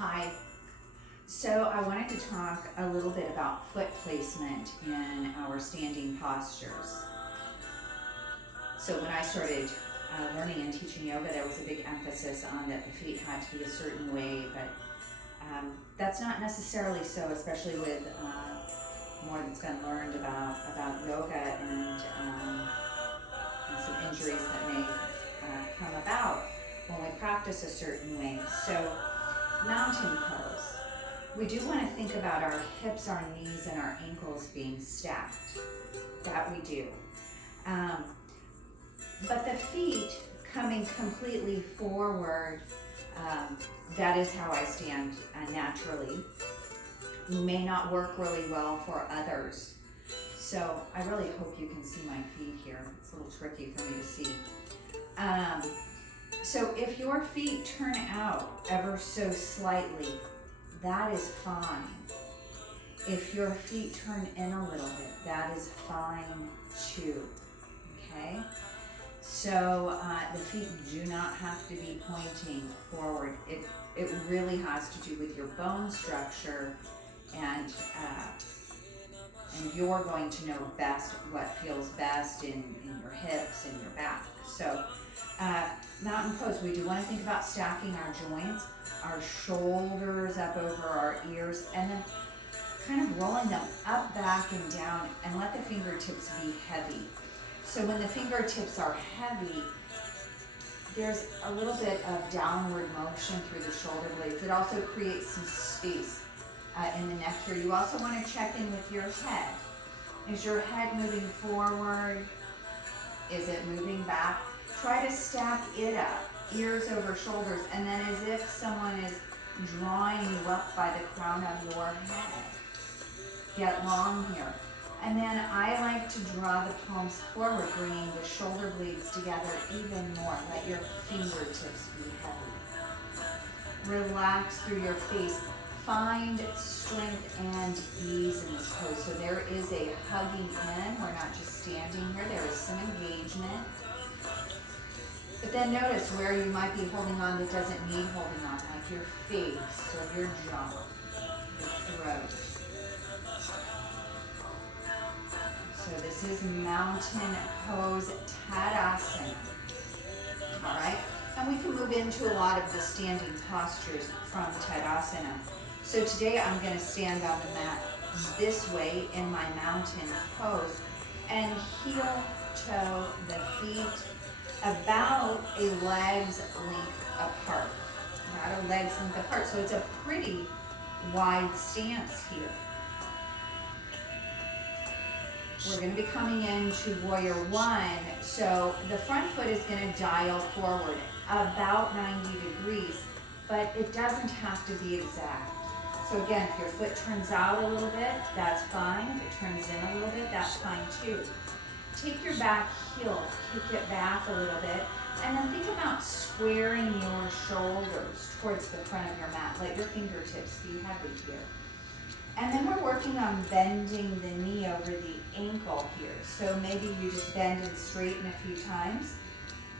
Hi. So I wanted to talk a little bit about foot placement in our standing postures. So when I started learning and teaching yoga, there was a big emphasis on that the feet had to be a certain way, but that's not necessarily so, especially with more that's been learned about yoga and some injuries that may come about when we practice a certain way. So mountain pose. We do want to think about our hips, our knees, and our ankles being stacked. That we do. But the feet coming completely forward, that is how I stand naturally. May not work really well for others. So I really hope you can see my feet here. It's a little tricky for me to see. So if your feet turn out ever so slightly, that is fine. If your feet turn in a little bit, that is fine too. Okay? So the feet do not have to be pointing forward. It really has to do with your bone structure, and you're going to know best what feels best in your hips and your back. So mountain pose, we do want to think about stacking our joints, our shoulders up over our ears, and then kind of rolling them up, back, and down, and let the fingertips be heavy. So when the fingertips are heavy, there's a little bit of downward motion through the shoulder blades. It also creates some space in the neck here. You also want to check in with your head. Is your head moving forward? Is it moving back? Try to stack it up, ears over shoulders, and then as if someone is drawing you up by the crown of your head. Get long here. And then I like to draw the palms forward, bringing the shoulder blades together even more. Let your fingertips be heavy. Relax through your face. Find strength and ease in this pose. So there is a hugging in. We're not just standing here. There is some engagement. But then notice where you might be holding on that doesn't need holding on, like your face or your jaw, your throat. So this is mountain pose Tadasana. All right? And we can move into a lot of the standing postures from Tadasana. So today I'm going to stand on the mat this way in my mountain pose and heel toe the feet about a leg's length apart. Not a leg's length apart, so it's a pretty wide stance here. We're going to be coming into Warrior One, so the front foot is going to dial forward about 90 degrees, but it doesn't have to be exact. So again, if your foot turns out a little bit, that's fine. If it turns in a little bit, that's fine too. Take your back heel, kick it back a little bit, and then think about squaring your shoulders towards the front of your mat. Let your fingertips be heavy here. And then we're working on bending the knee over the ankle here. So maybe you just bend and straighten a few times,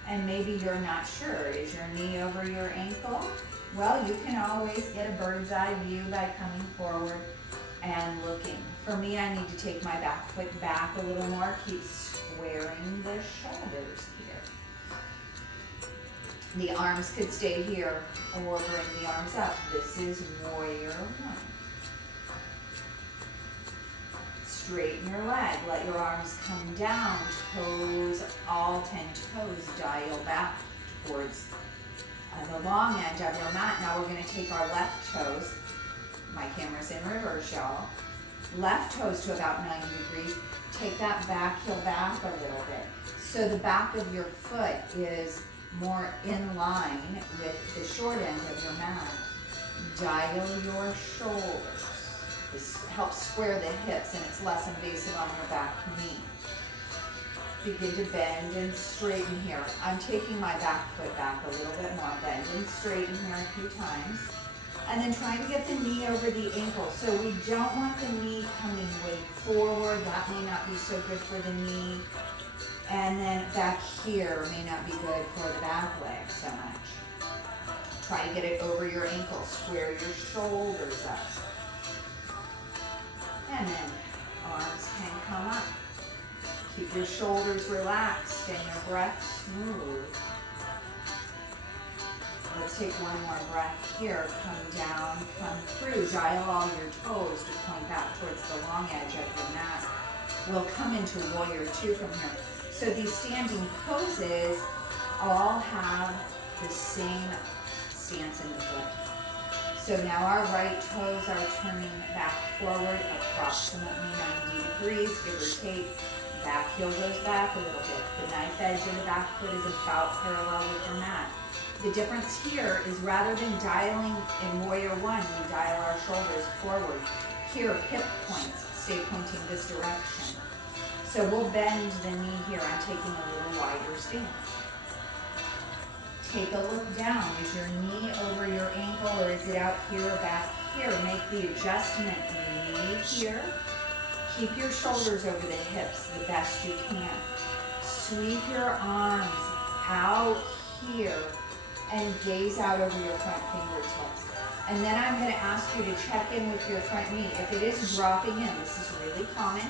and maybe you're not sure. Is your knee over your ankle? Well, you can always get a bird's eye view by coming forward and looking. For me, I need to take my back foot back a little more, keep squaring the shoulders here. The arms could stay here or bring the arms up. This is Warrior One. Straighten your leg, let your arms come down, toes, all 10 toes, dial back towards the long end of your mat. Now we're going to take our left toes, my camera's in reverse, y'all. Left toes to about 90 degrees. Take that back heel back a little bit. So the back of your foot is more in line with the short end of your mat. Dial your shoulders. This helps square the hips and it's less invasive on your back knee. Begin to bend and straighten here. I'm taking my back foot back a little bit more. Bend and straighten here a few times. And then trying to get the knee over the ankle. So we don't want the knee coming way forward. That may not be so good for the knee. And then back here may not be good for the back leg so much. Try to get it over your ankle. Square your shoulders up. And then arms can come up. Keep your shoulders relaxed and your breath smooth. Let's take one more breath here. Come down, come through. Dial all your toes to point back towards the long edge of your mat. We'll come into warrior two from here. So these standing poses all have the same stance in the foot. So now our right toes are turning back forward approximately 90 degrees, give or take. Back heel goes back a little bit. The knife edge of the back foot is about parallel with your mat. The difference here is rather than dialing in warrior one, we dial our shoulders forward. Here, hip points stay pointing this direction. So we'll bend the knee here. I'm taking a little wider stance. Take a look down. Is your knee over your ankle or is it out here or back here? Make the adjustment. Your knee here. Keep your shoulders over the hips the best you can. Sweep your arms out here and gaze out over your front fingertips. And then I'm going to ask you to check in with your front knee. If it is dropping in, this is really common.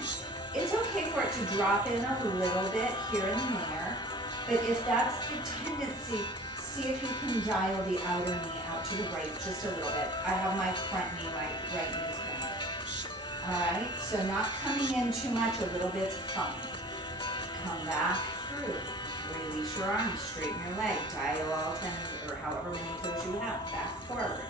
It's okay for it to drop in a little bit here and there. But if that's the tendency, see if you can dial the outer knee out to the right just a little bit. I have my front knee, my right knee's bent. All right, so not coming in too much, a little bit's coming. Come back through. Release your arms, straighten your leg, dial all 10 or however many toes you have, back forward.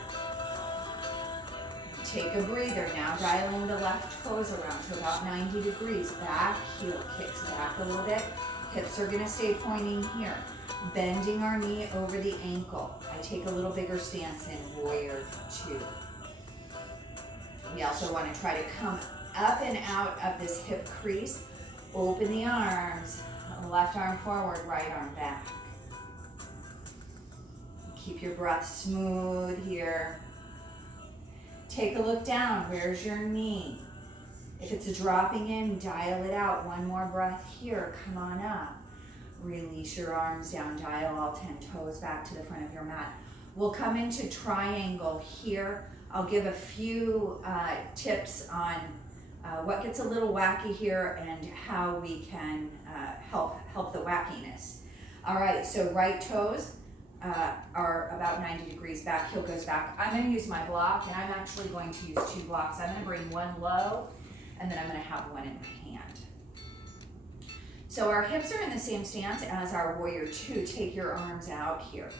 Take a breather, now dialing the left toes around to about 90 degrees. Back heel kicks back a little bit. Hips are gonna stay pointing here. Bending our knee over the ankle. I take a little bigger stance in warrior two. We also wanna try to come up and out of this hip crease. Open the arms. Left arm forward, right arm back. Keep your breath smooth here. Take a look down. Where's your knee? If it's dropping in, dial it out. One more breath here. Come on up. Release your arms down. Dial all 10 toes back to the front of your mat. We'll come into triangle here. I'll give a few tips on what gets a little wacky here and how we can help the wackiness. All right, so right toes are about 90 degrees back, heel goes back. I'm gonna use my block, and I'm actually going to use two blocks. I'm gonna bring one low, and then I'm gonna have one in my hand. So our hips are in the same stance as our warrior two. Take your arms out here.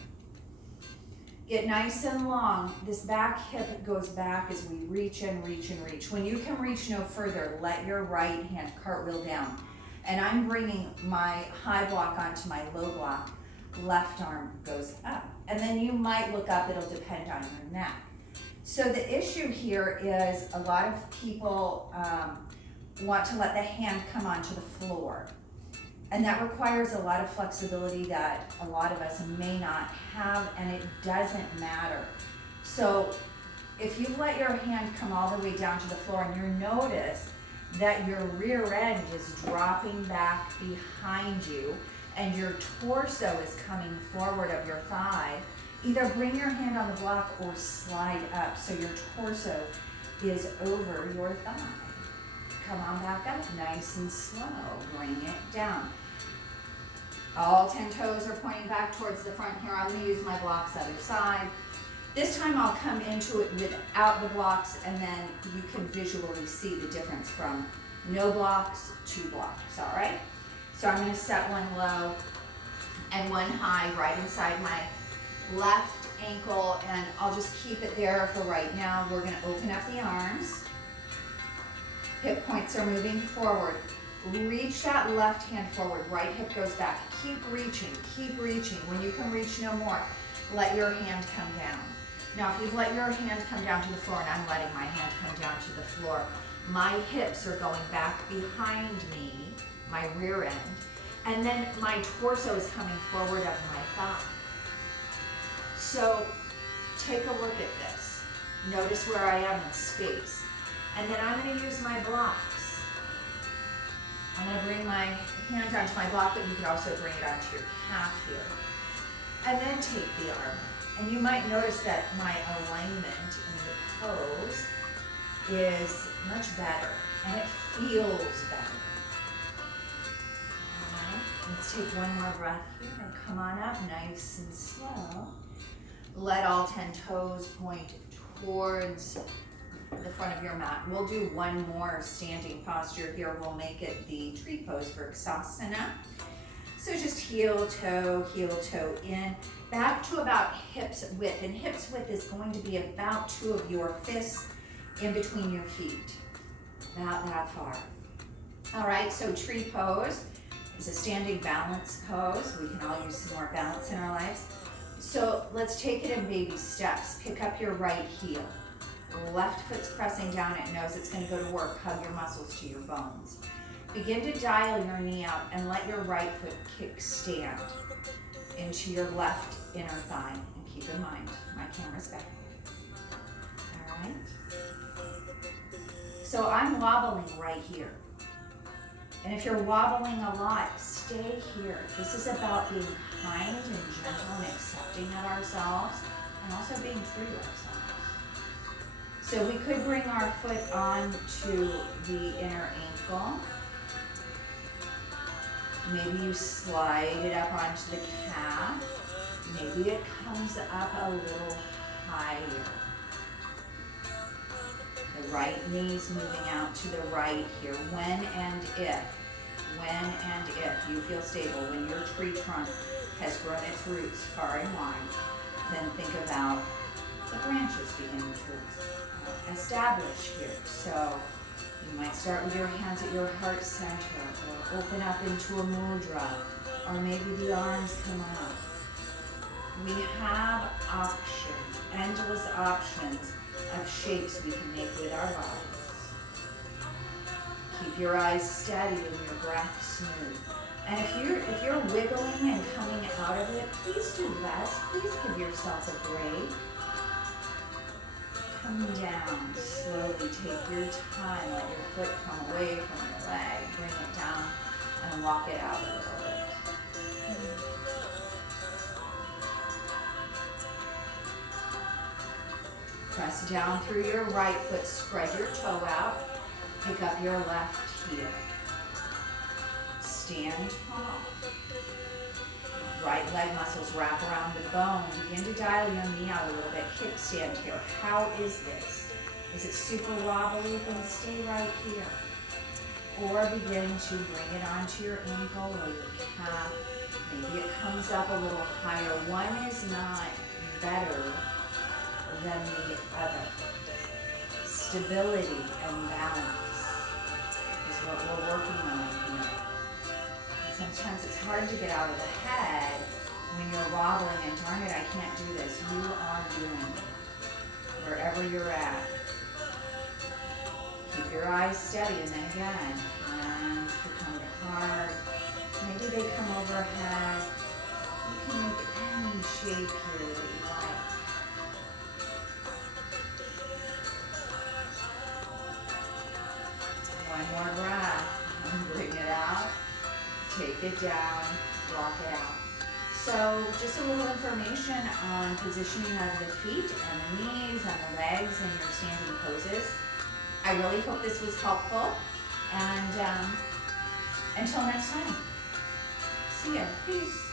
Get nice and long. This back hip goes back as we reach and reach and reach. When you can reach no further, let your right hand cartwheel down. And I'm bringing my high block onto my low block. Left arm goes up. And then you might look up, it'll depend on your neck. So the issue here is a lot of people want to let the hand come onto the floor. And that requires a lot of flexibility that a lot of us may not have, and it doesn't matter. So if you let your hand come all the way down to the floor and you notice that your rear end is dropping back behind you and your torso is coming forward of your thigh, either bring your hand on the block or slide up so your torso is over your thigh. Come on back up, nice and slow. Bring it down. All 10 toes are pointing back towards the front here. I'm going to use my blocks other side. This time I'll come into it without the blocks, and then you can visually see the difference from no blocks to blocks, all right? So I'm going to set one low and one high right inside my left ankle, and I'll just keep it there for right now. We're going to open up the arms. Hip points are moving forward. Reach that left hand forward, right hip goes back. Keep reaching, keep reaching. When you can reach no more, let your hand come down. Now, if you've let your hand come down to the floor, and I'm letting my hand come down to the floor, my hips are going back behind me, my rear end, and then my torso is coming forward of my thigh. So take a look at this. Notice where I am in space. And then I'm going to use my blocks. I'm going to bring my hand onto my block, but you can also bring it onto your calf here. And then take the arm And you might notice that my alignment in the pose is much better, and it feels better. All right, let's take one more breath here and come on up nice and slow. Let all 10 toes point towards the front of your mat. We'll do one more standing posture here. We'll make it the tree pose for Ksasana. So just heel toe in, back to about hips width. And hips width is going to be about 2 of your fists in between your feet, about that far. All right, so tree pose is a standing balance pose. We can all use some more balance in our lives. So let's take it in baby steps. Pick up your right heel. Left foot's pressing down, it knows it's going to go to work. Hug your muscles to your bones. Begin to dial your knee out and let your right foot kickstand into your left inner thigh. And keep in mind, my camera's back. All right. So I'm wobbling right here. And if you're wobbling a lot, stay here. This is about being kind and gentle and accepting of ourselves, and also being true to ourselves. So we could bring our foot onto the inner ankle. Maybe you slide it up onto the calf. Maybe it comes up a little higher. The right knee's moving out to the right here. When and if you feel stable, when your tree trunk has grown its roots far and wide, then think about the branches beginning to establish here. So you might start with your hands at your heart center, or open up into a mudra, or maybe the arms come up. We have options, endless options of shapes we can make with our bodies. Keep your eyes steady and your breath smooth. And if you're wiggling and coming out of it, please do less. Please give yourself a break. Come down slowly. Take your time. Let your foot come away from your leg. Bring it down and walk it out a little bit. Press down through your right foot. Spread your toe out. Pick up your left heel. Stand tall. Right leg muscles wrap around the bone. Begin to dial your knee out a little bit. Kickstand here. How is this? Is it super wobbly? Then stay right here. Or begin to bring it onto your ankle or your calf. Maybe it comes up a little higher. One is not better than the other. Stability and balance is what we're working on here. Sometimes it's hard to get out of the head when you're wobbling and darn it, I can't do this. You are doing it. Wherever you're at. Keep your eyes steady, and then again, hands become the heart. Maybe they come overhead. You can make any shape here that you like. One more breath. Bring it out. Take it down, walk it out. So just a little information on positioning of the feet and the knees and the legs and your standing poses. I really hope this was helpful, and until next time, see ya, peace.